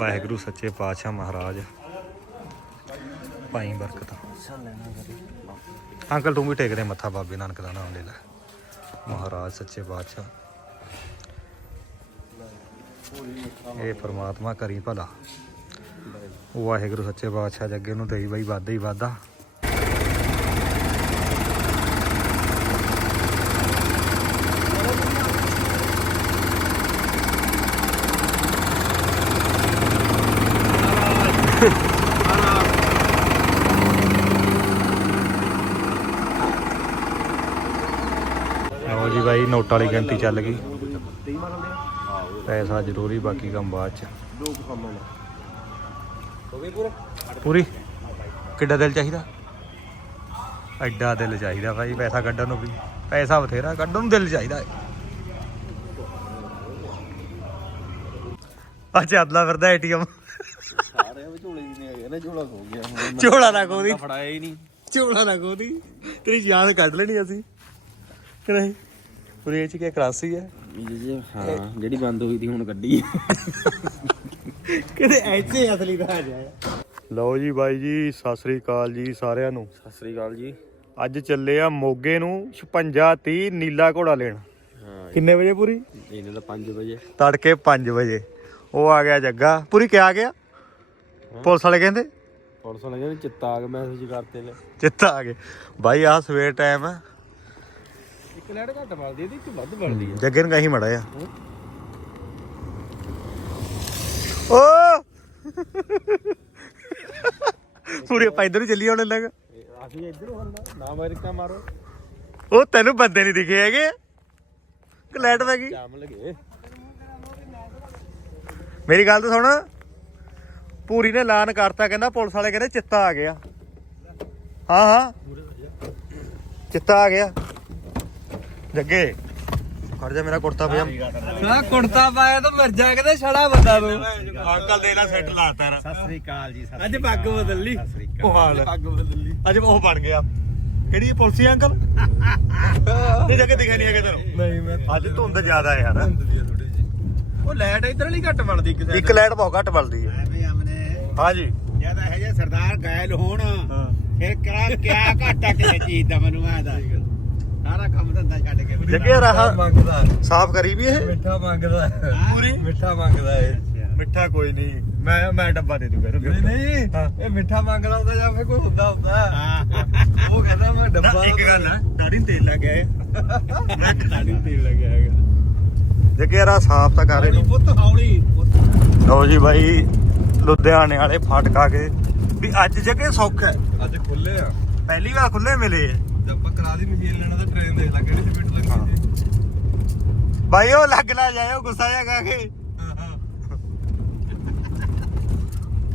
ਵਾਹਿਗੁਰੂ ਸੱਚੇ ਪਾਤਸ਼ਾਹ ਮਹਾਰਾਜ। ਭਾਈ ਬਰਕਤ। ਅੰਕਲ ਤੂੰ ਵੀ ਟੇਕ ਦੇ ਮੱਥਾ, ਬਾਬੇ ਨਾਨਕ ਦਾ ਨਾਮ ਲੈ ਲੈ। ਮਹਾਰਾਜ ਸੱਚੇ ਪਾਤਸ਼ਾਹ। ਇਹ ਪ੍ਰਮਾਤਮਾ ਕਰੀ ਭਲਾ। ਵਾਹਿਗੁਰੂ ਸੱਚੇ ਪਾਤਸ਼ਾਹ ਜੱਗੇ ਨੂੰ ਦੇਈ ਬਾਈ, ਵਾਧਾ ਹੀ ਵਾਧਾ। ਲਓ ਜੀ ਬਾਈ ਨੋਟ ਵਾਲੀ ਗਿਣਤੀ ਚੱਲ ਗਈ। ਪੈਸਾ ਜ਼ਰੂਰੀ ਬਾਕੀ ਕੰਮ ਬਾਅਦ ਚ। ਪੂਰੀ? ਕਿੱਡਾ ਦਿਲ ਚਾਹੀਦਾ? ਐਡਾ ਦਿਲ ਚਾਹੀਦਾ ਭਾਈ ਪੈਸਾ ਕੱਢਣ ਨੂੰ ਵੀ। ਪੈਸਾ ਬਥੇਰਾ ਕੱਢਣ ਨੂੰ ਦਿਲ ਚਾਹੀਦਾ ਆ ਚੱਲਦਾ ਫਿਰਦਾ ਏਟੀਐਮ। ਸਾਰੇ ਝੋਲੇ ਦੀ ਨਹੀਂ ਹੈਗੇ ਨਾ ਝੋਲਾ ਖੋ ਗਿਆ ਹੁਣ ਝੋਲਾ ਨਾ ਕੋਦੀ ਫੜਾਇਆ ਹੀ ਨਹੀਂ। ਝੋਲਾ ਨਾ ਕੋਦੀ ਤੇਰੀ ਜਾਨ ਕੱਢ ਲੈਣੀ ਅਸੀਂ। ਕਿ ਨਹੀਂ? ਪੂਰੀ ਇਹ ਚ ਕੀ ਕਰਾਸੀ ਹੈ? ਜੀ ਹਾਂ ਜਿਹੜੀ ਬੰਦ ਹੋਈ ਸੀ ਹੁਣ ਕੱਢੀ ਕਿਤੇ ਐਸੇ ਅਸਲੀ ਦਾ ਆ ਜਾਏ ਲਓ ਜੀ ਬਾਈ ਜੀ ਸਤਿ ਸ੍ਰੀ ਅਕਾਲ ਜੀ ਸਾਰਿਆਂ ਨੂੰ। ਸਤਿ ਸ੍ਰੀ ਅਕਾਲ ਜੀ। ਅੱਜ ਚੱਲੇ ਆ ਮੋਗੇ ਨੂੰ 56 30 ਨੀਲਾ ਘੋੜਾ ਲੈਣ। ਹਾਂ ਕਿੰਨੇ ਵਜੇ ਪੂਰੀ? ਇਹਨੇ ਤਾਂ 5 ਵਜੇ। ਤੜਕੇ 5 ਵਜੇ। ਉਹ ਆ ਗਿਆ ਜੱਗਾ। ਪੂਰੀ ਕਿਆ ਗਿਆ? ਪੁਲਿਸ ਵਾਲੇ ਕਹਿੰਦੇ? ਪੁਲਿਸ ਵਾਲੇ ਕਹਿੰਦੇ ਚਿੱਤਾ ਆ ਕੇ ਮੈਸੇਜ ਕਰਤੇ ਨੇ। ਚਿੱਤਾ ਆ ਗਏ ਬਾਈ ਆ ਸਵੇਰ ਟਾਈਮ ਆ। ਇੱਕ ਲੈਟ ਘੱਟ ਬਲਦੀ ਇਹਦੀ ਇੱਕ ਵੱਧ ਬਲਦੀ ਜੱਗੇ ਨੂੰ ਕਹੀਂ ਮੜਾ ਆ ਓ! ਪੂਰੇ ਆਪਾਂ ਇੱਧਰ ਚੱਲੀ ਆਉਣ ਲੱਗਾ ਅਸੀਂ ਇੱਧਰ ਹੁੰਦਾ ਨਾ ਅਮਰੀਕਾ ਮਾਰੋ। ਉਹ ਤੈਨੂੰ ਬੰਦੇ ਨਹੀਂ ਦਿਖੇ ਹੈਗੇ। ਕਲੈਟ ਪੈ ਗਈ। ਜਾਮ ਲਗੇ। ਮੇਰੀ ਗੱਲ ਤਾਂ ਸੁਣ। ਪੂਰੀ ਨੇ ਐਲਾਨ ਕਰਤਾ ਕਹਿੰਦਾ ਪੁਲਿਸ ਵਾਲੇ ਕਹਿੰਦੇ ਚਿੱਤਾ ਆ ਗਿਆ। ਹਾਂ ਹਾਂ। ਚਿੱਤਾ ਆ ਗਿਆ। ਜੱਗੇ ਖੜ ਜਾ ਮੇਰਾ ਕੁੜਤਾ ਪਜਾਮਾ। ਨਾ ਕੁੜਤਾ ਪਾਇਆ ਤਾਂ ਮਰ ਜਾ ਕਿਤੇ ਛੜਾ ਬੰਦਾ ਤੂੰ। ਅੰਕਲ ਦੇ ਨਾਲ ਸੈੱਟ ਲਾਤਾ ਰਾ ਸਤਿ ਸ੍ਰੀ ਅਕਾਲ ਜੀ ਅੱਜ ਪੱਗ ਬਦਲ ਲਈ। ਉਹ ਹਾਲ। ਪੱਗ ਬਦਲ ਲਈ। ਅੱਜ ਉਹ ਬਣ ਗਿਆ। ਕਿਹੜੀ ਪੁਲਸੀ ਅੰਕਲ? ਨਹੀਂ ਜੱਗੇ ਦਿਖਿਆ ਨਹੀਂ ਹੈਗਾ ਤੈਨੂੰ। ਨਹੀਂ ਮੈਂ ਅੱਜ ਧੁੰਦ ਜ਼ਿਆਦਾ ਹੈ ਯਾਰ ਥੋੜੀ ਜੀ ਉਹ ਲਾਈਟ ਇਧਰ ਵਾਲੀ ਘੱਟ ਬਣਦੀ ਕਿਸੇ ਇੱਕ ਲਾਈਟ ਬਹੁਤ ਘੱਟ ਬਲਦੀ ਹੈ। ਵੀ ਹਮਨੇ ਹਾਂਜੀ। ਜਦ ਇਹ ਜੇ ਸਰਦਾਰ ਗਾਇਲ ਹੋਣ ਹਾਂ। ਫਿਰ ਕਰਾ ਕਿਆ ਘਾਟਾ ਕਿਸੇ ਚੀਜ਼ ਦਾ ਮੈਨੂੰ ਆ ਦੱਸ। ਸਾਰਾ ਕੰਮ ਧੰਦਾ ਛੱਡ ਕੇ ਜੱਗੇ ਰਾਹ ਮੰਗਦਾ। ਸਾਫ਼ ਕਰੀ ਵੀ ਇਹ? ਮਿੱਠਾ ਮੰਗਦਾ। ਪੂਰੀ? ਮਿੱਠਾ ਮੰਗਦਾ ਏ ਮਿੱਠਾ ਕੋਈ ਨਹੀਂ। ਮੈਂ ਮੈਂ ਡੱਬਾ ਦੇ ਦੂੰਗਾ ਇਹਨੂੰ ਨਹੀਂ ਨਹੀਂ। ਇਹ ਮਿੱਠਾ ਮੰਗਦਾ ਹੁੰਦਾ ਜਾਂ ਫਿਰ ਕੋਈ ਹੁੰਦਾ ਹੁੰਦਾ? ਉਹ ਕਹਿੰਦਾ ਮੈਂ ਡੱਬਾ ਇੱਕ ਗੱਲ ਹੈ ਦਾੜੀ ਨੂੰ ਤੇਲ ਲੱਗ ਗਿਆ ਇਹ। ਮੈਂ ਦਾੜੀ ਤੇ ਲੱਗਿਆ ਹੈਗਾ ਜੱਗੇ ਰਾ ਸਾਫ਼ ਤਾਂ ਕਰ ਇਹਨੂੰ। ਪੁੱਤ ਹੌਲੀ। ਲਓ ਜੀ ਬਾਈ ਲੁਧਿਆਣੇ ਵਾਲੇ ਫਾਟਕਾ ਕੇ ਵੀ ਅੱਜ ਜੱਗੇ ਸੌਖਾ ਹੈ। ਅੱਜ ਖੁੱਲੇ ਆ। ਪਹਿਲੀ ਵਾਰ ਖੁੱਲੇ ਮਿਲੇ ਆ। ਕਰਾ ਦੀ ਮਸ਼ੀਨ ਲੈਣਾ ਤਾਂ ਟ੍ਰੇਨ ਦੇਖ ਲੈ ਕਿਹੜੀ ਸਪੀਡ ਲੱਗਦੀ ਬਾਈ ਉਹ ਲੱਗ ਨਾ ਜਾਇਓ ਗੁੱਸਾ ਜਾ ਕਾ ਕੇ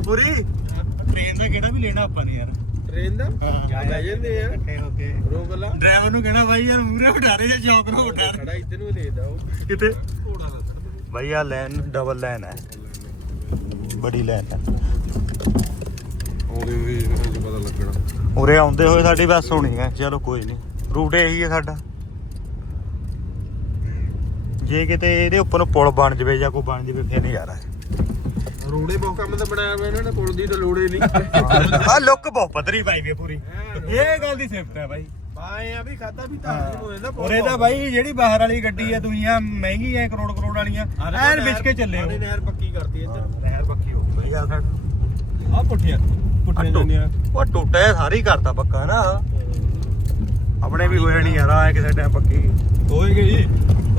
ਪੂਰੀ? ਟ੍ਰੇਨ ਦਾ ਕਿਹੜਾ ਵੀ ਲੈਣਾ ਆਪਾਂ ਨੇ ਯਾਰ। ਟ੍ਰੇਨ ਦਾ? ਹਾਂ। ਲੈ ਜਾਂਦੇ ਆ। ਇਕੱਠੇ ਹੋ ਕੇ। ਰੋਕ ਲਾ। ਡਰਾਈਵਰ ਨੂੰ ਕਹਿਣਾ ਬਾਈ ਯਾਰ ਮੂਰੇ ਉਠਾ ਰਹੇ ਜਾਂ ਚੌਕ ਨੂੰ ਉਠਾ ਰਹੇ ਖੜਾ ਇੱਧਰ ਨੂੰ ਲੈ ਦਾ ਉਹ ਕਿਤੇ ਘੋੜਾ ਸਰ ਬਾਈ ਆ ਲਾਈਨ ਡਬਲ ਲਾਈਨ ਹੈ। ਬੜੀ ਲਾਈਨ ਹੈ। ਉਹਦੇ ਵੀ ਪਤਾ ਲੱਗਣਾ। ਉਰੇ ਆਉਂਦੇ ਹੋਏ ਸਾਡੀ ਬੱਸ ਹੋਣੀ ਹੈ। ਚਲੋ ਕੋਈ ਨਹੀਂ। ਰੂਟ ਇਹੀ ਹੈ ਸਾਡਾ। ਜੇ ਕਿਤੇ ਇਹਦੇ ਉੱਪਰ ਨੂੰ ਪੁਲ ਬਣ ਜਵੇ ਜਾਂ ਕੋਈ ਬਣ ਜਵੇ ਫੇਰ ਨਹੀਂ ਯਾਰ ਰੋੜੇ ਬਹੁਤ ਕੰਮ ਤਾਂ ਬਣਾਇਆ ਹੋਇਆ ਇਹਨਾਂ ਨੇ ਪੁਲ ਦੀ ਤਾਂ ਲੋੜੇ ਨਹੀਂ। ਆ ਲੁੱਕ ਬਹੁਤ ਪਤਰੀ ਪਾਈ ਵੀ ਪੂਰੀ। ਇਹ ਗੱਲ ਦੀ ਸਿਫਤ ਹੈ ਬਾਈ। ਬਾਏ ਆ ਵੀ ਖਾਦਾ ਵੀ ਤਾਂ ਹੋ। ਜਾਂਦਾ ਉਰੇ ਤਾਂ ਬਾਈ ਜਿਹੜੀ ਬਾਹਰ ਵਾਲੀ ਗੱਡੀ ਹੈ ਦੁਨੀਆ ਮਹਿੰਗੀ ਹੈ ਕਰੋੜ ਕਰੋੜ ਵਾਲੀਆਂ ਐਨ ਵਿੱਚ ਕੇ ਚੱਲੇ ਹੋ। ਨਹਿਰ ਪੱਕੀ ਕਰਤੀ ਇੱਧਰ। ਨਹਿਰ ਪੱਕੀ ਹੋ ਗਈ ਆ ਪੁੱਠੀਆਂ। ਉਹ ਟੁੱਟੇ ਸਾਰੀ ਕਰਤਾ ਪੱਕਾ ਨਾ। ਆਪਣੇ ਵੀ ਹੋਇਆ ਨਹੀਂ ਯਾਰ ਆ ਕਿਸੇ ਟਾਈਮ ਪੱਕੀ। ਹੋਏ ਗਈ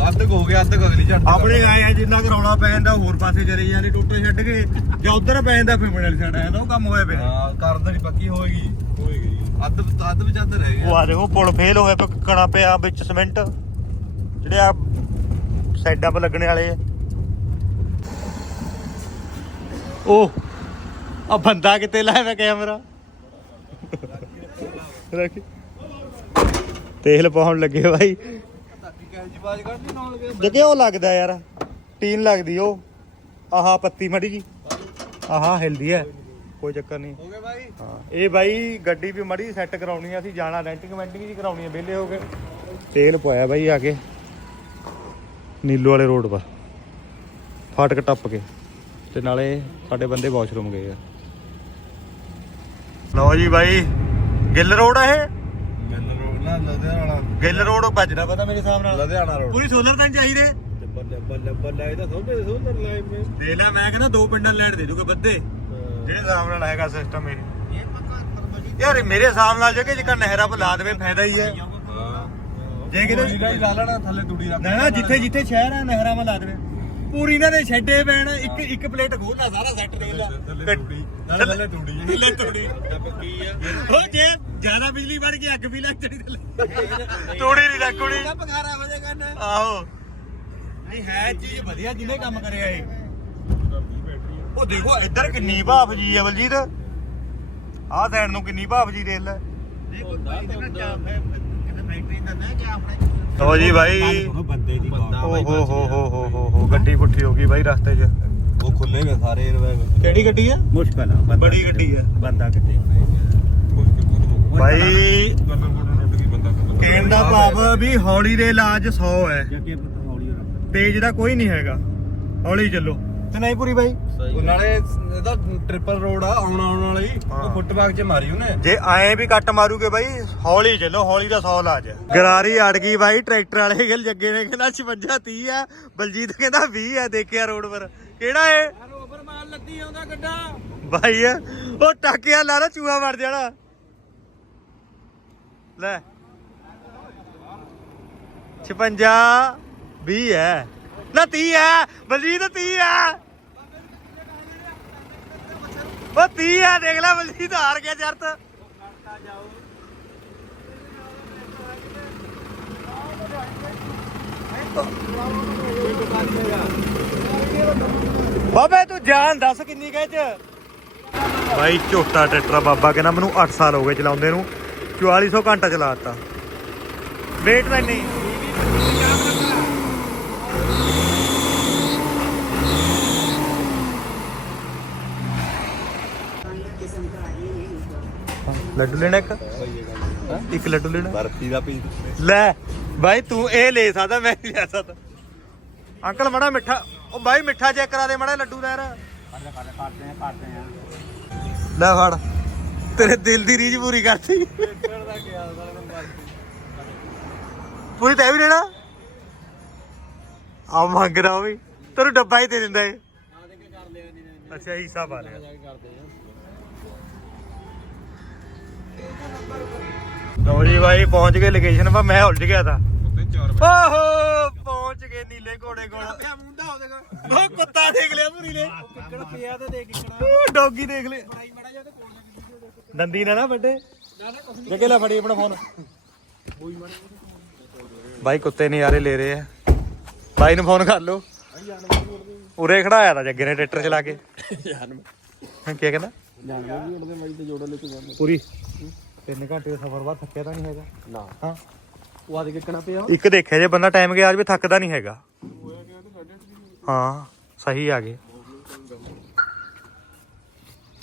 ਅੱਧ ਕੁ ਹੋ ਗਿਆ ਅੱਧ ਕੁ ਅਗਲੀ ਝੱਟ ਆਪਣੇ ਆਏ ਆ ਜਿੰਨਾ ਕਰਾਉਣਾ ਪੈ ਜਾਂਦਾ ਹੋਰ ਪਾਸੇ ਚਲੇ ਜਾਂਦੇ ਟੁੱਟੇ ਛੱਡ ਕੇ। ਜਾਂ ਉਧਰ ਪੈ ਜਾਂਦਾ ਫਿਰ ਬਣੇ ਛੱਡ ਆਇਆ ਤਾਂ ਉਹ ਕੰਮ ਹੋਇਆ ਪਿਆ। ਹਾਂ ਕਰ ਦੇਣੀ ਪੱਕੀ ਹੋਏਗੀ ਹੋਏਗੀ ਅੱਧ ਅੱਧ ਵਿੱਚ ਅੱਧ ਰਹਿ ਉਹ ਗਿਆ ਆ ਦੇਖੋ ਪੁਲ ਫੇਲ ਹੋਇਆ ਪਿਆ ਕਣਾ ਪਿਆ ਵਿੱਚ ਸਿਮੈਂਟ ਜਿਹੜੇ ਆ ਸਾਈਡਾਂ 'ਤੇ ਲੱਗਣੇ ਵਾਲੇ ਆ। ਉਹ ਆ ਬੰਦਾ ਕਿਤੇ ਲਾਇਆ ਵਾ ਕੈਮਰਾ? ਰੱਖ। ਤੇਲ ਪਾਉਣ ਲੱਗੇ ਬਾਈ। ਜਗੇ ਉਹ ਲੱਗਦਾ ਯਾਰ ਟੀਨ ਲੱਗਦੀ ਉਹ। ਆਹਾ ਪੱਤੀ ਮੜੀ ਜੀ। ਆਹਾ ਹਿਲਦੀ ਹੈ ਕੋਈ ਚੱਕਰ ਨਹੀਂ। ਹੋ ਗਏ ਬਾਈ। ਹਾਂ ਇਹ ਬਾਈ ਗੱਡੀ ਵੀ ਮੜੀ ਸੈੱਟ ਕਰਾਉਣੀ ਆ ਅਸੀਂ ਜਾਣਾ ਰੈਂਟਿੰਗ ਵੈਂਟਿੰਗ ਜੀ ਕਰਾਉਣੀ ਆ ਵਿਹਲੇ ਹੋ ਕੇ। ਤੇਲ ਪਾਇਆ ਬਾਈ ਆ ਕੇ। ਨੀਲੋ ਵਾਲੇ ਰੋਡ ਪਰ। ਫਾਟਕ ਟੱਪ ਕੇ। ਤੇ ਨਾਲੇ ਸਾਡੇ ਬੰਦੇ ਵਾਸ਼ਰੂਮ ਗਏ ਆ। ਲਓ ਜੀ ਬਾਈ ਗਿੱਲ ਰੋਡ ਆ ਇਹ? ਮੈਨੂੰ ਰੋਡ ਨਾ ਲੁਧਿਆਣਾ ਗਿੱਲ ਰੋਡ ਵੱਜਦਾ ਪਤਾ ਮੇਰੇ ਹਿਸਾਬ ਨਾਲ। ਲੁਧਿਆਣਾ ਰੋਡ। ਪੂਰੀ ਸੋਲਰ ਤਾਂ ਚਾਹੀਦੇ? ਬੱਲੇ ਬੱਲੇ ਬੱਲੇ ਇਹਦਾ ਸੋਧੇ ਸੋਧਰ ਲਾਈਨ ਮੇ। ਦੇ ਲੈ ਮੈਂ ਕਹਿੰਦਾ ਦੋ ਪਿੰਡਾਂ ਲੈਟ ਦੇ ਦੂਗੇ ਬੱਦੇ। ਜਿਹੜੇ ਹਿਸਾਬ ਨਾਲ ਹੈਗਾ ਸਿਸਟਮ ਇਹ। ਯਾਰ ਮੇਰੇ ਹਿਸਾਬ ਨਾਲ ਜੇ ਜਿਕਾ ਨਹਿਰਾਂ ਪਰ ਲਾ ਦੇਵੇ ਫਾਇਦਾ ਹੀ ਹੈ। ਜੇ ਕਿਤੇ ਲਾ ਲੈਣਾ ਥੱਲੇ ਤੂੜੀ ਰੱਖ ਨਾ ਨਾ ਜਿੱਥੇ ਜਿੱਥੇ ਸ਼ਹਿਰ ਆ ਨਹਿਰਾਂ ਮੈਂ ਲਾ ਦੇਵੇ। ਪੂਰੀ ਇਹਨਾਂ ਦੇ ਛੱਡੇ ਪੈਣ ਇੱਕ ਇੱਕ ਪਲੇਟ ਖੋਲਣਾ ਸਾਰਾ ਸੈੱਟ ਦੇ ਲਾ। ਨਾਲੇ ਥੱਲੇ ਤੂੜੀ ਥੱਲੇ ਤੂੜੀ। ਪੱਕੀ ਆ। ਉਹ ਜੇ ਜ਼ਿਆਦਾ ਬਿਜਲੀ ਵੜ ਗਈ ਅੱਗ ਵੀ ਲੱਗ ਜਣੀ ਥੱਲੇ। ਤੂੜੀ ਨਹੀਂ ਲੱਗਣੀ ਪਖਾਰਾ ਹੋ ਜਾਏਗਾ ਨਾ ਆਹੋ। ਨਹੀਂ ਹੈ ਚੀਜ਼ ਵਧੀਆ ਜਿਹਨੇ ਕੰਮ ਕਰਿਆ ਇਹ। ਉਹ ਦੇਖੋ ਇੱਧਰ ਕਿੰਨੀ ਭਾਫ ਜੀ ਆ ਬਲਜੀਤ। ਆਹ ਸਾਈਡ ਨੂੰ ਕਿੰਨੀ ਭਾਫ ਜੀ ਦੇਖ ਲੈ ਦੇਖੋ ਭਾਈ ਦਾ ਕਿਆ ਕਿਤੇ ਫੈਕਟਰੀ ਦਾ ਨਾ ਕਿ ਆਪਣੇ। ਲਓ ਜੀ ਬਾਈ। ਬੰਦੇ ਦੀ ਓ ਹੋ ਹੋ ਹੋ ਹੋ ਹੋ ਹੋ ਗੱਡੀ ਪੁੱਠੀ ਹੋ ਗਈ ਬਾਈ ਰਸਤੇ 'ਚ। ਉਹ ਖੁੱਲੇ ਵੇ ਸਾਰੇ ਕਿਹੜੀ ਗੱਡੀ ਆ? ਮੁਸ਼ਕਲ ਆ ਬੜੀ ਗੱਡੀ ਆ। ਬੰਦਾ ਗਈ ਬੰਦਾ ਕਹਿਣ ਦਾ ਭਾਵ ਵੀ ਹੌਲੀ ਦੇ ਇਲਾਜ 100 ਹੈ। ਤੇਜ਼ ਦਾ ਕੋਈ ਨਹੀਂ ਹੈਗਾ ਹੌਲੀ ਚੱਲੋ। ਤੇ ਨਹੀਂ ਪੂਰੀ ਬਾਈ ਉਹ ਨਾਲੇ ਇਹਦਾ ਟ੍ਰਿਪਲ ਰੋਡ ਆ ਆਉਣ ਆਉਣ ਵਾਲੀ। ਉਹ ਫੁੱਟਬਾਗ 'ਚ ਮਾਰੀ ਉਹਨੇ। ਜੇ ਐਂ ਵੀ ਕੱਟ ਮਾਰੂਗੇ ਬਾਈ ਹੌਲੀ ਚੱਲੋ ਹੌਲੀ ਦਾ 100 ਲਾਜ ਗਰਾਰੀ ਅੜ ਗਈ ਬਾਈ ਟਰੈਕਟਰ ਵਾਲੇ ਗੱਲ ਜੱਗੇ ਨੇ ਕਹਿੰਦਾ 56 30 ਆ ਬਲਜੀਤ ਕਹਿੰਦਾ 20 ਆ ਦੇਖਿਆ ਰੋਡ ਪਰ। ਕਿਹੜਾ ਏ ਰੋਬਰ ਮਾਲ ਲੱਦੀ ਆਉਂਦਾ ਗੱਡਾ। ਆ ਉਹ ਟਾਕਿਆ ਲਾ ਲਾ ਚੂਹਾ ਮਰ ਜਾਣਾ ਲੈ। 56 20 ਹੈ। ਨਾ 30 ਹੈ ਬਲਜੀਤ 30 ਹੈ। ਉਹ 30 ਹੈ ਦੇਖ ਲੈ ਬਲਜੀਤ ਹਾਰ ਗਿਆ ਜਰਤ। ਬਾਬੇ ਤੂੰ ਜਾਨ ਦੱਸ ਕਿੰਨੀ ਕਹੇ ਚ? ਭਾਈ ਝੋਟਾ ਟਰੈਕਟਰ ਬਾਬਾ ਕਹਿੰਦਾ ਮੈਨੂੰ 8 ਸਾਲ ਹੋ ਗਏ ਚਲਾਉਂਦੇ ਨੂੰ। 4400 ਘੰਟਾ ਚਲਾਤਾ। ਵੇਟ ਤਾਂ ਨਹੀਂ ਲੱਡੂ ਲੈਣਾ ਇੱਕ? ਇੱਕ ਲੱਡੂ ਲੈਣਾ। ਬਰਫੀ ਦਾ ਪੀਸ। ਲੈ ਭਾਈ ਤੂੰ ਇਹ ਲੈ ਸਕਦਾ ਮੈਂ ਨਹੀਂ ਲੈ ਸਕਦਾ। ਅੰਕਲ ਮੜਾ ਮਿੱਠਾ ਉਹ ਭਾਈ ਮਿੱਠਾ ਚੈੱਕ ਕਰਾ ਦੇ ਮੜਾ ਲੱਡੂ ਦਾ ਯਾਰ ਕਰਦੇ ਕਰਦੇ ਕਰਦੇ ਆ ਲੈ ਫੜ ਤੇਰੇ ਦਿਲ ਦੀ ਰੀਝ ਪੂਰੀ ਕਰਤੀ। ਪੂਰੀ ਤੈ ਵੀ ਲੈਣਾ? ਆ ਮੰਗਦਾ ਵੀ। ਤੈਨੂੰ ਡੱਬਾ ਹੀ ਦੇ ਦਿੰਦਾ ਏ ਅੱਛਾ ਹਿੱਸਾ ਪਾ ਲਿਆ ਲਓ ਜੀ ਭਾਈ ਪਹੁੰਚ ਗਏ ਲੋਕੇਸ਼ਨ 'ਤੇ ਮੈਂ ਉਲਝ ਗਿਆ ਤਾਂ। ਓਹੋ ਪਹੁੰਚ ਗਏ ਨੀਲੇ ਘੋੜੇ ਕੋਲ। ਪਿਆ ਮੁੰਡਾ ਉਹਦੇ ਕੋਲ? ਉਹ ਕੁੱਤਾ ਦੇਖ ਲਿਆ ਪੂਰੀ ਨੇ। ਕਿੱਕੜ ਪਿਆ ਤੇ ਦੇ ਕਿੱਕੜ ਡੌਗੀ ਦੇਖ ਲਿਆ। ਫੜਾਈ ਮੜਾ ਜਾ ਤੇ ਕੋਲ ਦੰਦੀ ਨਾ ਨਾ ਵੱਡੇ। ਜੱਗੇ ਲੈ ਫੜੀ ਆਪਣਾ ਫੋਨ। ਬਾਈ ਕੁੱਤੇ ਨਜ਼ਾਰੇ ਲੈ ਰਹੇ ਆ। ਬਾਈ ਨੂੰ ਫੋਨ ਕਰ ਲਓ। ਉਰੇ ਖੜਾਇਆ ਤਾਂ ਜੱਗੇ ਨੇ ਟਰੈਕਟਰ ਚਲਾ ਕੇ। ਹਾਂ ਕੀ ਕਹਿੰਦਾ? ਜਾਨਵਰ ਵੀ ਉੜਦੇ ਬਾਈ ਤੇ ਜੋੜਾ ਲੈ ਕੇ ਜਾਂਦੇ ਪੂਰੀ। 3 ਘੰਟੇ ਦਾ ਸਫ਼ਰ ਬਾਅਦ ਥੱਕਿਆ ਤਾਂ ਨਹੀਂ ਹੈਗਾ। ਨਾ। ਹਾਂ। ਉਹ ਆਦੇ ਕਿੱਕਣਾ ਪਿਆ। ਇੱਕ ਦੇਖਿਆ ਜੇ ਬੰਦਾ ਟਾਈਮ ਗਿਆ ਅੱਜ ਵੀ ਥੱਕਦਾ ਨਹੀਂ ਹੈਗਾ। ਹਾਂ ਸਹੀ ਆ ਗਏ।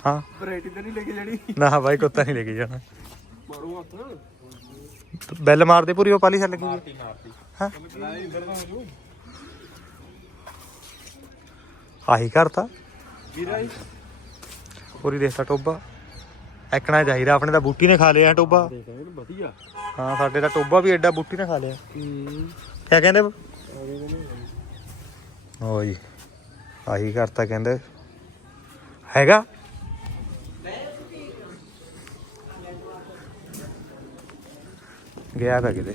ਹਾਂ। ਵੈਰਾਈਟੀ ਤੇ ਨਹੀਂ ਲੈ ਕੇ ਜਾਣੀ। ਨਾ ਬਾਈ ਕੁੱਤਾ ਨਹੀਂ ਲੈ ਕੇ ਜਾਣਾ। ਮਾਰੂ ਹੱਥ। ਬੈਲ ਮਾਰਦੇ ਪੂਰੀ ਉਹ ਪਾਲੀ ਛੱਡ ਲੱਗੀ ਹੋਈ। ਮਾਰਤੀ। ਹਾਂ। ਆਹੀ ਘਰ ਤਾਂ। ਵੀਰਾ ਪੂਰੀ ਦੇਖਦਾ ਟੋਬਾ ਐਕਣਾ ਚਾਹੀਦਾ ਆਪਣੇ ਤਾਂ ਬੂਟੀ ਨੇ ਖਾ ਲਿਆ ਟੋਬਾ ਦੇਖ ਇਹ ਵਧੀਆ। ਹਾਂ ਸਾਡੇ ਤਾਂ ਟੋਬਾ ਵੀ ਐਡਾ ਬੂਟੀ ਨੇ ਖਾ ਲਿਆ। ਹੂੰ ਕਿਆ ਕਹਿੰਦੇ? ਓ ਜੀ ਆਹੀ ਘਰ ਤਾਂ ਕਹਿੰਦੇ। ਹੈਗਾ? ਗਿਆ ਤਾਂ ਕਿਤੇ।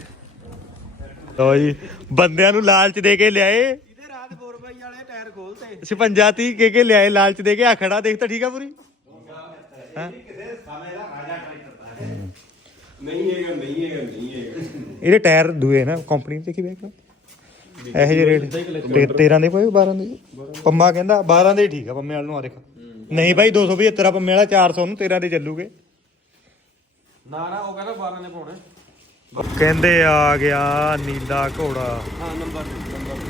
ਲੋ ਜੀ ਬੰਦਿਆਂ ਨੂੰ ਲਾਲਚ ਦੇ ਕੇ ਲਿਆਏ। ਇਹਦੇ ਰਾਤ 4 ਬਾਈ ਵਾਲੇ ਟਾਇਰ ਖੋਲਤੇ। 56 30 ਕੇ ਕੇ ਲਿਆਏ ਲਾਲਚ ਦੇ ਕੇ। ਆ ਖੜਾ ਦੇਖ ਤਾਂ ਠੀਕ ਆ ਪੂਰੀ। ਹੈਂ? ਨਹੀਂ ਹੈਗਾ ਨਹੀਂ ਹੈਗਾ ਨਹੀਂ ਹੈਗਾ। ਇਹਦੇ ਟਾਇਰ ਦੂਏ ਨਾ ਕੰਪਨੀ ਦੇ ਕੀ ਵੇਖ ਇਹੋ ਜਿਹੇ ਰੇਟ। ਤੇ 13 ਦੇ ਪਏ 12 ਦੇ? ਪੰਮਾ ਕਹਿੰਦਾ 12 ਦੇ ਹੀ ਠੀਕ ਆ ਪੰਮੇ ਵਾਲ ਨੂੰ ਆ ਦੇਖ। ਨਹੀਂ ਭਾਈ 275 ਆ ਪੰਮੇ ਵਾਲਾ 400 ਨੂੰ 13 ਦੇ ਚੱਲੂਗੇ। ਨਾ ਨਾ ਉਹ ਕਹਿੰਦਾ 12 ਦੇ ਪਾਉਣੇ। ਕਹਿੰਦੇ ਆ ਗਿਆ ਨੀਲਾ ਘੋੜਾ। ਹਾਂ ਨੰਬਰ ਨੰਬਰ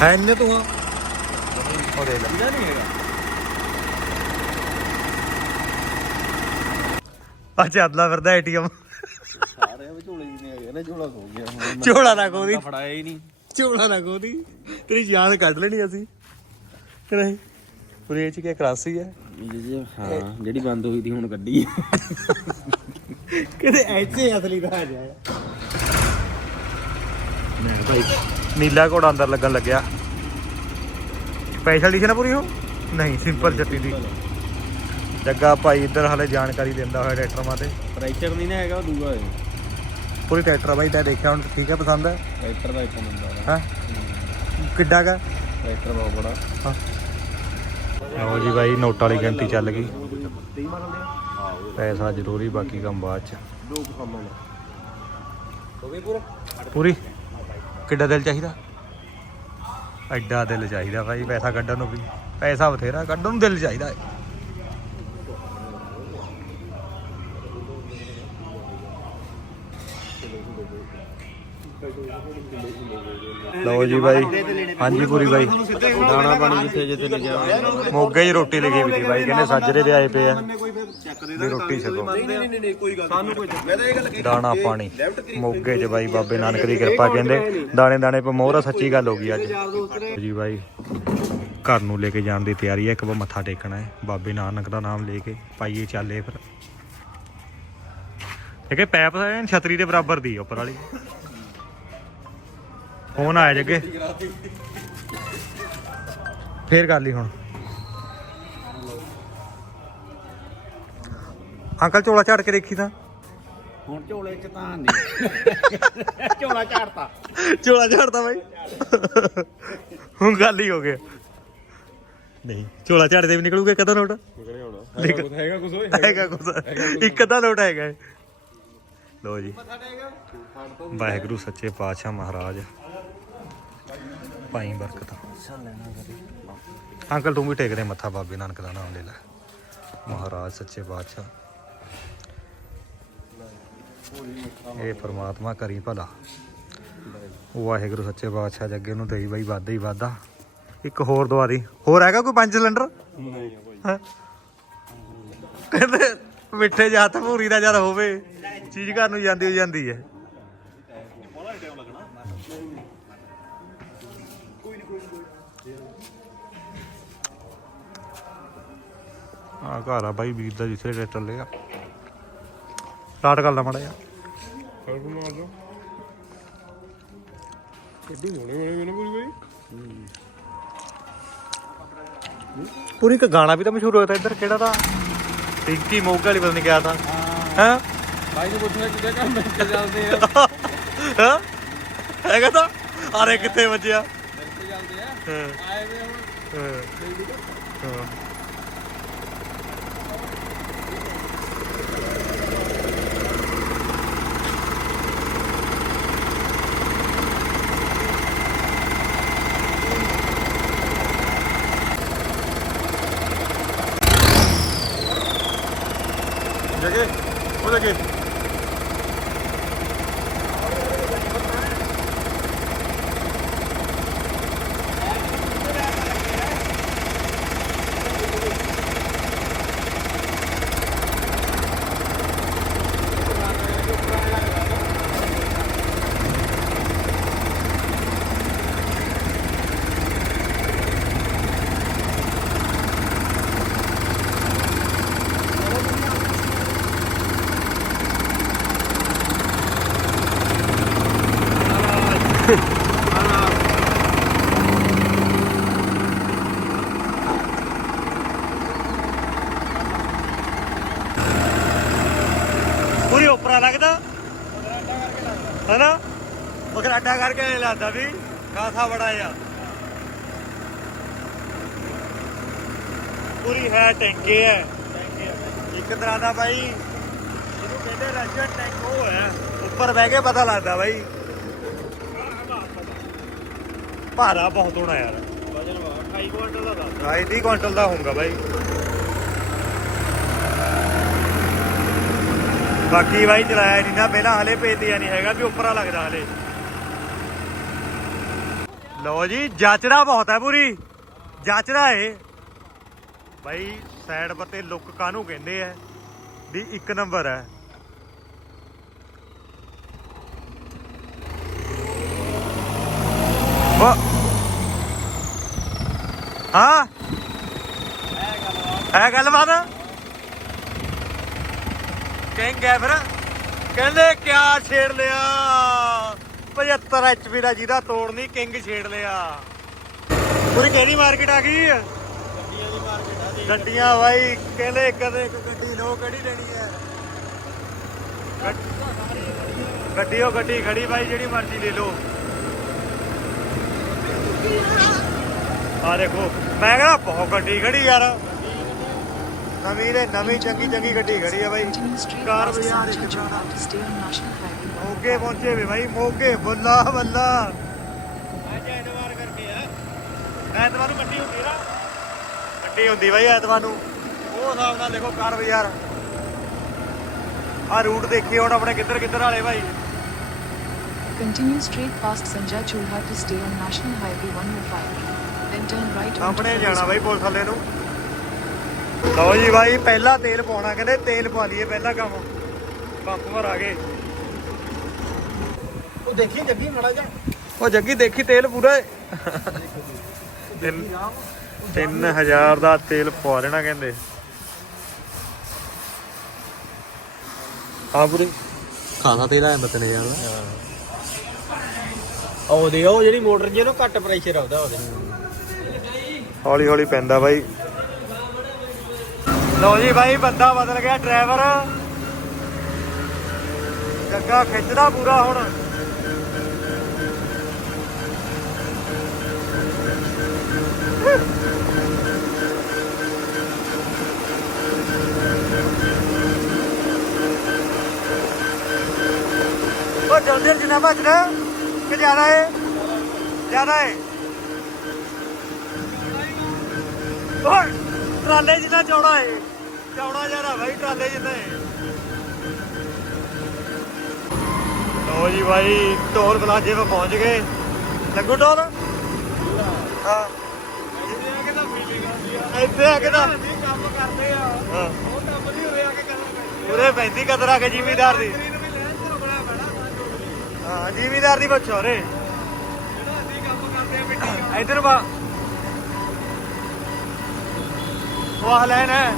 ਹੈ ਇੰਨੇ ਤੂੰ ਆ। ਉਹ ਦੇ ਲੈ। ਨਹੀਂ ਹੈਗਾ। ਆ ਚੱਲਦਾ ਫਿਰਦਾ ਏਟੀਐਮ। ਸਾਰੇ ਝੋਲੇ ਦੀ ਨਹੀਂ ਹੈਗੇ ਨਾ ਝੋਲਾ ਖੋ ਗਿਆ। ਹੁਣ ਝੋਲਾ ਨਾ ਖੋਦੀ। ਫੜਾਇਆ ਹੀ ਨਹੀਂ। ਝੋਲਾ ਨਾ ਖੋਦੀ। ਤੇਰੀ ਯਾਦ ਕੱਢ ਲੈਣੀ ਅਸੀਂ। ਕਿ ਨਹੀਂ? ਪੂਰੀ ਇਹ ਚ ਕੀ ਕਰਾਸੀ ਹੈ ਹਾਂ ਜਿਹੜੀ ਬੰਦ ਹੋਈ ਸੀ ਹੁਣ ਕੱਢੀ ਕਿਤੇ ਐਸੇ ਅਸਲੀ ਦਾ ਆ ਜਾਏ। ਨਹੀਂ ਭਾਈ ਨੀਲਾ ਘੋੜਾ ਅੰਦਰ ਲੱਗਣ ਲੱਗਿਆ। ਸਪੈਸ਼ਲ ਡਿਸ਼ ਪੂਰੀ ਹੋ ਨਹੀਂ ਸਿੰਪਲ ਚੱਟੀ ਦੀ। ਜੱਗਾ ਭਾਈ ਇੱਧਰ ਹਲੇ ਜਾਣਕਾਰੀ ਦਿੰਦਾ ਹੋਇਆ ਟਰੈਕਟਰ ਮਾਤੇ ਪ੍ਰੈਸ਼ਰ ਨਹੀਂ ਨਾ ਹੈਗਾ ਉਹ ਦੂਆ ਹੈ। ਪੂਰੀ ਟਰੈਕਟਰ ਬਾਈ ਤਾਂ ਦੇਖਿਆ ਹੁਣ ਠੀਕ ਹੈ ਪਸੰਦ ਹੈ? ਟਰੈਕਟਰ ਦਾ ਇੱਕ ਨੰਬਰ ਹਾਂ? ਕਿੱਡਾ ਕਾ? ਟਰੈਕਟਰ ਬਹੁਤ ਬੜਾ। ਲਓ ਜੀ ਬਾਈ ਨੋਟ ਵਾਲੀ ਗਿਣਤੀ ਚੱਲ ਗਈ। ਪੈਸਾ ਜ਼ਰੂਰੀ ਬਾਕੀ ਕੰਮ ਬਾਅਦ ਚ। ਹੋ ਗਈ ਪੂਰੀ? ਕਿੱਡਾ ਦਿਲ ਚਾਹੀਦਾ? ਐਡਾ ਦਿਲ ਚਾਹੀਦਾ ਭਾਈ ਪੈਸਾ ਕੱਢਣ ਨੂੰ ਵੀ। ਪੈਸਾ ਬਥੇਰਾ ਕੱਢਣ ਨੂੰ ਦਿਲ ਚਾਹੀਦਾ ਹੈ ਲਓ ਜੀ ਬਾਈ ਹਾਂਜੀ ਪੂਰੀ ਬਾਈ ਦਾਣਾ ਪਾਣੀ ਜਿੱਥੇ ਜਿੱਥੇ ਲਿਖਿਆ ਮੋਗੇ ਹੀ ਰੋਟੀ ਲਿਖੀ ਵੀ ਸੀ ਬਾਈ ਕਹਿੰਦੇ ਸਾਜਰੇ ਦੇ ਆਏ ਪਏ ਆ। ਵੀ ਰੋਟੀ ਛਕੋ। ਨਹੀਂ ਨਹੀਂ ਨਹੀਂ ਕੋਈ ਗੱਲ ਸਾਨੂੰ ਕੋਈ ਮੈਂ ਤਾਂ ਇਹ ਗੱਲ ਕਹੀ ਦਾਣਾ ਪਾਣੀ ਮੋਗੇ 'ਚ ਬਾਈ ਬਾਬੇ ਨਾਨਕ ਦੀ ਕਿਰਪਾ ਕਹਿੰਦੇ ਦਾਣੇ ਦਾਣੇ ਪੇ ਮੋਹਰ ਸੱਚੀ ਗੱਲ ਹੋ ਗਈ ਅੱਜ। ਜੀ ਬਾਈ ਘਰ ਨੂੰ ਲੈ ਕੇ ਜਾਣ ਦੀ ਤਿਆਰੀ ਹੈ ਇੱਕ ਵਾਰ ਮੱਥਾ ਟੇਕਣਾ ਹੈ। ਬਾਬੇ ਨਾਨਕ ਦਾ ਨਾਮ ਲੈ ਕੇ ਪਾਈਏ ਚੱਲੇ ਫਿਰ। ਇਹ ਕਿ ਪੈਪ ਹੈ ਛਤਰੀ ਦੇ ਬਰਾਬਰ ਦੀ ਉੱਪਰ ਵਾਲੀ। ਫੋਨ ਆਇਆ ਜੱਗੇ ਫੇਰ ਕਰ ਲਈ ਹੁਣ। ਅੰਕਲ ਝੋਲਾ ਝਾੜ ਕੇ ਦੇਖੀ ਤਾਂ। ਹੁਣ ਝੋਲੇ ਚ ਤਾਂ ਨਹੀਂ। ਝੋਲਾ ਝਾੜਤਾ। ਝੋਲਾ ਝਾੜਦਾ ਬਾਈ। ਹੁਣ ਗੱਲ ਹੀ ਹੋ ਗਿਆ ਨਹੀਂ ਝੋਲਾ ਝਾੜਦੇ ਵੀ ਨਿਕਲੂਗਾ ਅੱਧਾ ਨੋਟ। ਨਿਕਲੇ ਹੋਣਾ। ਦੇਖ। ਹੈਗਾ ਕੁਝ ਓਏ। ਹੈਗਾ ਕੁਝ ਇੱਕ ਅੱਧਾ ਨੋਟ ਹੈਗਾ ਇਹ। ਲਓ ਜੀ। ਵਾਹਿਗੁਰੂ ਸੱਚੇ ਪਾਤਸ਼ਾਹ ਮਹਾਰਾਜ। ਭਾਈ ਬਰਕਤ। ਅੰਕਲ ਤੂੰ ਵੀ ਟੇਕ ਦੇ ਮੱਥਾ ਬਾਬੇ ਨਾਨਕ ਦਾ ਨਾਮ ਲੈ ਲੈ। ਮਹਾਰਾਜ ਸੱਚੇ ਪਾਤਸ਼ਾਹ। ਇਹ ਪ੍ਰਮਾਤਮਾ ਕਰੀ ਭਲਾ। ਵਾਹਿਗੁਰੂ ਸੱਚੇ ਪਾਤਸ਼ਾਹ ਦੇ ਅੱਗੇ ਨੂੰ ਦੇਈ ਬਾਈ, ਵਾਧਾ ਹੀ ਵਾਧਾ। ਇੱਕ ਹੋਰ ਦਵਾ ਹੋਰ ਹੈਗਾ ਕੋਈ ਪੰਜ ਸਿਲੰਡਰ? ਨਹੀਂ ਭਾਈ ਕਹਿੰਦੇ ਮਿੱਠੇ ਜਾਤ ਭੂਰੀ ਦਾ ਜਦ ਹੋਵੇ, ਚੀਜ਼ ਘਰ ਨੂੰ ਜਾਂਦੀ ਹੋ ਜਾਂਦੀ ਹੈ। ਆ ਘਰ ਆ ਬਾਈ ਵੀਰ ਦਾ ਜਿੱਥੇ ਟਰੈਕਟਰ ਲਿਆ। ਸਟਾਰਟ ਕਰ ਲਾ ਮੜਾ ਜਾ ਫ਼ਰਕ ਮਾਰ ਲਓ ਕੱਢੀ ਹੋਣੇ ਹੋਣੇ ਮੈਨੂੰ ਪੂਰੀ ਇੱਕ ਗਾਣਾ ਵੀ ਤਾਂ ਮਸ਼ਹੂਰ ਹੋਇਆ ਤਾਂ ਇੱਧਰ ਕਿਹੜਾ ਦਾ ਟਿੰਕੀ ਮੋਗਾ ਵਾਲੀ ਪਤਾ ਨਹੀਂ ਕਿਹਾ ਤਾਂ। ਹਾਂ। ਭਾਈ ਨੂੰ ਪੁੱਛਣਾ ਕਿਹੜਾ ਕੰਮ ਮਿਲ ਚੱਲਦੇ ਆ। ਹਾਂ? ਹੈਗਾ ਤਾਂ? ਅਰੇ ਕਿੱਥੇ ਵੱਜਿਆ? ਚੱਲਦੇ ਆ। ਹਾਂ। ਆਏ ਵੇ ਹੁਣ। ਹਾਂ ਹਾਂ ਜਗੇ ਉਹ ਜਗੇ ਪੂਰੀ ਉਪਰਾ ਲੱਗਦਾ ਹਨਾ ਮਗਰਾਡਾ ਕਰਕੇ ਵੀ, ਖਾਸਾ ਬੜਾ ਆ। ਪੂਰੀ ਹੈ ਟੈਂਕੇ ਹੈ। ਇੱਕ ਤਰ੍ਹਾਂ ਦਾ ਬਾਈ ਇਹਨੂੰ ਕਹਿੰਦੇ ਰਸ਼ੀਅਨ ਟੈਂਕ, ਉਹ ਹੈ ਉੱਪਰ ਬਹਿ ਕੇ ਪਤਾ ਲੱਗਦਾ ਬਾਈ। ਭਾਰਾ ਬਹੁਤ ਹੋਣਾ ਯਾਰ। ਵਜਨ 28 ਕੁਇੰਟਲ ਦਾ ਦੱਸ 30 ਕੁਇੰਟਲ ਦਾ ਹੋਊਗਾ ਬਾਈ। ਬਾਕੀ ਬਾਈ ਚਲਾਇਆ ਨਹੀਂ ਨਾ, ਪਹਿਲਾਂ ਹਲੇ ਭੇਜਿਆ ਨਹੀਂ ਹੈਗਾ ਵੀ ਉੱਪਰਾ ਲੱਗਦਾ ਹਲੇ। ਲਓ ਜੀ ਜਾਚਰਾ ਬਹੁਤ ਹੈ ਪੂਰੀ। ਜਾਚਰਾ ਏ ਬਾਈ ਸਾਈਡ ਪੱਤੇ ਲੁੱਕ ਕਾਹਨੂੰ ਕਹਿੰਦੇ ਆ? ਵੀ ਇੱਕ ਨੰਬਰ ਹੈ। ਹਾਂ। ਹੈ ਗੱਲਬਾਤ। ਕਿੰਗ ਹੈ ਫਿਰ। ਕਹਿੰਦੇ ਕਿਆ ਛੇੜ ਲਿਆ? 75 ਐਚਪੀ ਦਾ ਜਿਹਦਾ ਤੋੜ ਨਹੀਂ, ਕਿੰਗ ਛੇੜ ਲਿਆ। ਪੂਰੀ ਕਿਹੜੀ ਮਾਰਕੀਟ ਆ ਗਈ? ਗੱਡੀਆਂ ਦੀ ਮਾਰਕੀਟ ਆ ਗੱਡੀਆਂ, ਬਾਈ ਕਹਿੰਦੇ ਇੱਕ ਤੇ ਗੱਡੀ ਲੋ ਕਿਹੜੀ ਲੈਣੀ ਹੈ? ਗੱਡੀ ਉਹ ਗੱਡੀ ਖੜੀ ਬਾਈ, ਜਿਹੜੀ ਮਰਜ਼ੀ ਲੈ ਲਓ। ਆ ਦੇਖੋ, ਮੈਂ ਕਹਿੰਦਾ ਬਹੁਤ ਗੱਡੀ ਖੜੀ ਯਾਰ। ਨਵੀਂ ਦੇ ਨਵੀਂ ਚੰਗੀ ਚੰਗੀ ਗੱਡੀ ਖੜੀ ਆ ਬਾਈ। ਕਾਰ ਬਾਜ਼ਾਰ ਇੱਕ ਜਾਣਾ ਮੋਗੇ ਪਹੁੰਚੇ ਵੇ ਬਾਈ ਮੋਗੇ ਬੱਲਾ ਬੱਲਾ। ਅੱਜ ਐਤਵਾਰ ਕਰਕੇ ਆ। ਐਤਵਾਰ ਨੂੰ ਗੱਡੀ ਹੁੰਦੀ ਨਾ। ਗੱਡੀ ਹੁੰਦੀ ਬਾਈ ਐਤਵਾਰ ਨੂੰ। ਉਹ ਹਿਸਾਬ ਨਾਲ ਦੇਖੋ ਕਾਰ ਬਾਜ਼ਾਰ। ਆ ਰੂਟ ਦੇਖੀ ਹੁਣ ਆਪਣੇ ਕਿੱਧਰ ਕਿੱਧਰ ਵਾਲੇ ਭਾਈ Continue straight past Sanjay Chulha to stay on National Highway 105. Then turn right onto ਆਪਣੇ ਜਾਣਾ ਬਾਈ. ਪੁਲਿਸ ਵਾਲੇ ਨੂੰ। ਲਓ ਜੀ ਬਾਈ ਪਹਿਲਾ ਤੇਲ ਪਾਉਣਾ ਕਹਿੰਦੇ ਤੇਲ ਪਾ ਲਈਏ ਪਹਿਲਾ ਕੰਮ। ਪੰਪ ਭਰ ਆ ਗਏ। ਉਹ ਦੇਖੀ ਜੱਗੀ ਮੜਾ ਜਾ ਉਹ ਜੱਗੀ ਦੇਖੀ ਤੇਲ ਪੂਰਾ। ਏ। ਤਿੰਨ 3000 ਦਾ ਤੇਲ ਪਵਾ ਲੈਣਾ ਕਹਿੰਦੇ। ਹਾਂ ਪੂਰੇ। ਖਾਣਾ ਤੇਰਾ ਐ ਬਤਨੇ ਜਾਣਾ ਉਹਦੇ ਉਹ ਜਿਹੜੀ ਮੋਟਰ ਜਿਹਨੂੰ ਘੱਟ ਪ੍ਰੈਸ਼ਰ ਆਉਂਦਾ ਉਹਦੇ ਹੌਲੀ ਹੌਲੀ ਪੈਂਦਾ ਬਾਈ। ਲੋ ਜੀ ਬਾਈ, ਬੰਦਾ ਬਦਲ ਗਿਆ ਡਰਾਈਵਰ। ਜੱਗਾ ਖਿੱਚਦਾ ਪੂਰਾ ਹੁਣ। ਉਹ ਜਲਦੀ ਜਿੰਨਾ ਭੱਜਣਾ ਕਿ ਜ਼ਿਆਦਾ ਏ? ਜ਼ਿਆਦਾ ਏ। ਓਏ, ਟਰਾਲੇ ਜਿੰਨਾ ਚੌੜਾ ਏ। ਚੌੜਾ ਜਿਹਾ ਟਰਾਲੇ ਲੋ ਜੀ ਭਾਈ ਢੋਲ ਬਲਾਜੇ 'ਤੇ ਪਹੁੰਚ ਗਏ। ਲੱਗੂ ਢੋਲ? ਹਾਂ। ਇੱਥੇ ਆ ਕੇ ਤਾਂ ਕੰਮ ਕਰਦੇ ਆ ਹਾਂ। ਉਹ ਕੰਮ ਨਹੀਂ ਹੋਇਆ ਕਿ ਕਰਨਾ ਪੈਂਦੀ। ਕਦਰ ਆ ਕੇ ਜ਼ਿਮੀਦਾਰ ਦੀ। ਵੀ ਤੇ ਹਾਂ ਜ਼ਿਮੀਦਾਰ ਦੀ ਬੱਚੋ ਰੇ ਜਿਹੜਾ ਅਸੀਂ ਕੰਮ ਕਰਦੇ ਆ ਮਿੱਟੀ ਇਧਰ ਉਹ ਆਹ ਲੈਣ ਹੈ।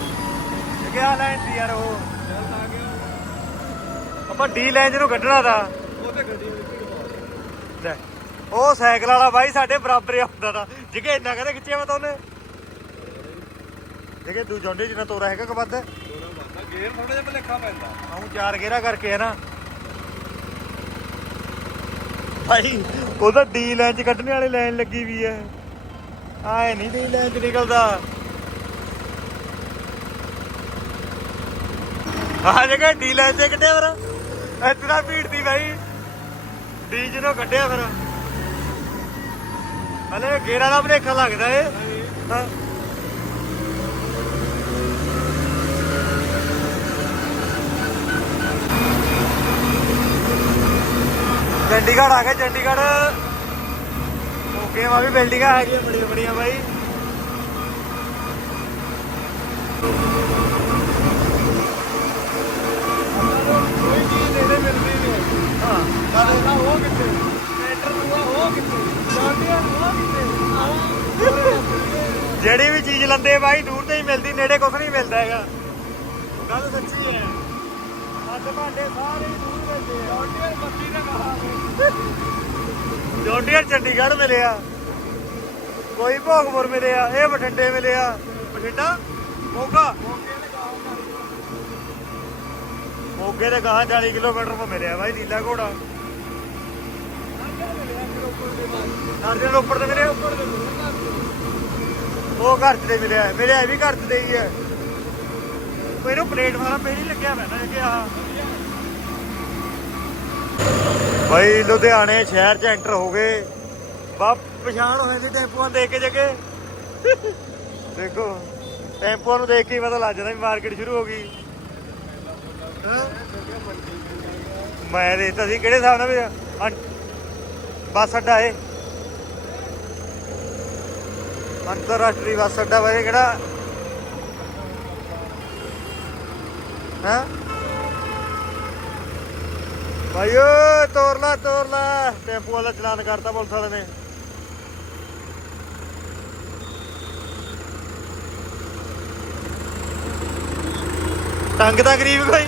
ਇਹ ਕਿਆ ਸੀ ਯਾਰ ਉਹ। ਚੱਲ ਆ ਗਿਆ ਆਪਾਂ ਡੀ ਲਾਈਨ ਜਿਹਨੂੰ ਕੱਢਣਾ ਦਾ ਉਹ ਤੇ। ਗੱਡੀ ਲੈ, ਉਹ ਸਾਈਕਲ ਵਾਲਾ ਬਾਈ ਸਾਡੇ ਬਰਾਬਰ ਹੀ ਦਾ ਜਿਗੇ ਇੰਨਾ ਕਦੇ ਖਿੱਚਿਆ ਵਾ ਤਾਂ ਉਹਨੇ। ਜਿਗੇ ਦੂ ਜੌਂਡੇ ਜਿੰਨਾ ਤੋਰਾ ਹੈਗਾ ਕਿ ਵੱਧ। ਦੋਨੋਂ ਬੰਦਾ ਥੋੜਾ ਜਿਹਾ ਭਲੇਖਾ ਪੈਂਦਾ ਆਉਂ ਚਾਰ ਗੇਰਾ ਕਰਕੇ ਹੈ ਨਾ। ਭਾਈ ਉਹਦਾ ਡੀ ਲਾਈਨ ਚ ਕੱਢਣੇ ਵਾਲੀ ਲਾਈਨ ਲੱਗੀ ਵੀ ਹੈ। ਆਏ ਨਹੀਂ ਡੀ ਲਾਈਨ ਚ ਨਿਕਲਦਾ। ਆ ਜਗਾ ਡੀ ਲਾਈਨ ਕੱਢਿਆ ਫਿਰ। ਇਤਨਾ ਭੀੜ ਦੀ ਬਾਈ। ਡੀ ਜਿਹਨੂੰ ਕੱਢਿਆ ਫਿਰ। ਹਲੇ ਗੇਰਾ ਦਾ ਭਲੇਖਾ ਲੱਗਦਾ ਏ। ਹਾਂ। ਚੰਡੀਗੜ੍ਹ ਆ ਗਏ, ਚੰਡੀਗੜ੍ਹ। ਓਕੇ ਮਾ ਵੀ ਬਿਲਡਿੰਗਾਂ ਹੈਗੀਆਂ ਬੜੀਆਂ ਬੜੀਆਂ ਬਾਈ। ਨਹੀਂ ਹਾਂ ਕਦੇ ਨਾ ਉਹ ਕਿੱਥੇ? ਟਰੈਕਟਰ ਨੂੰ ਉਹ ਕਿੱਥੇ? ਜਾਂਦੀਆਂ ਉਹ ਕਿੱਥੇ? ਜਿਹੜੀ ਵੀ ਚੀਜ਼ ਲੰਦੇ ਬਾਈ ਦੂਰ ਤੇ ਹੀ ਮਿਲਦੀ ਨੇੜੇ ਕੁਝ ਨਹੀਂ ਮਿਲਦਾ ਹੈਗਾ। ਗੱਲ ਸੱਚੀ ਹੈ। ਅੱਜ ਭਾਂਡੇ ਸਾਰੇ ਦੂਰ ਮਿਲਦੇ ਆ। ਜਾਂਦੀਆਂ ਬੱਤੀ ਦੇ ਕਹਾ ਜੋਂਡੀਅਰ ਚੰਡੀਗੜ੍ਹ ਮਿਲਿਆ ਕੋਈ ਭੋਗਪੁਰ ਮਿਲਿਆ ਇਹ ਬਠਿੰਡੇ ਮਿਲਿਆ ਬਠਿੰਡਾ? ਮੋਗਾ? ਮੋਗੇ ਦੇ ਗਾਹਾਂ 40 ਕਿਲੋਮੀਟਰ ਤੋਂ ਮਿਲਿਆ ਬਾਈ, ਨੀਲਾ ਘੋੜਾ। ਨਾਰਜਨ ਉੱਪਰ ਤੇ ਮਿਲਿਆ? ਉਹ ਘਰ ਤੇ ਮਿਲਿਆ। ਮਿਲਿਆ, ਇਹ ਵੀ ਘਰ ਤੇ ਹੀ ਹੈ। ਕੋਈ ਇਹਨੂੰ ਪਲੇਟਫਾਰਮ ਤੇ ਨਹੀਂ ਲੱਗਿਆ ਪੈਣਾ ਕਿ ਆਹ ਭਾਈ ਲੁਧਿਆਣੇ ਸ਼ਹਿਰ ਚ ਐਂਟਰ ਹੋ ਗਏ। ਬਾ ਪਛਾਣ ਹੋਏ ਦੀ ਟੈਂਪੂਆਂ ਦੇਖ ਕੇ ਜਗੇ। ਦੇਖੋ, ਟੈਂਪੂਆਂ ਨੂੰ ਦੇਖ ਕੇ ਹੀ ਪਤਾ ਲੱਗ ਜਾਂਦਾ ਵੀ ਮਾਰਕੀਟ ਸ਼ੁਰੂ ਹੋ ਗਈ। ਹੈਂ? ਮੈਂ ਦੇਖਤਾ ਸੀ, ਕਿਹੜੇ ਹਿਸਾਬ ਨਾਲ ਵੀ ਬੱਸ ਅੱਡਾ ਏ ਅੰਤਰਰਾਸ਼ਟਰੀ ਬੱਸ ਅੱਡਾ ਵਾ ਕਿਹੜਾ? ਹਾਂ? ਭਾਈ ਓਏ, ਤੋਰ ਲਾ ਤੋਰ ਲਾ। ਟੈਂਪੂ ਵਾਲਾ ਚਲਾਨ ਕਰਤਾ ਪੁਲਿਸ ਵਾਲੇ ਨੇ। ਤੰਗ ਤਾਂ ਗਰੀਬ ਕੋਈ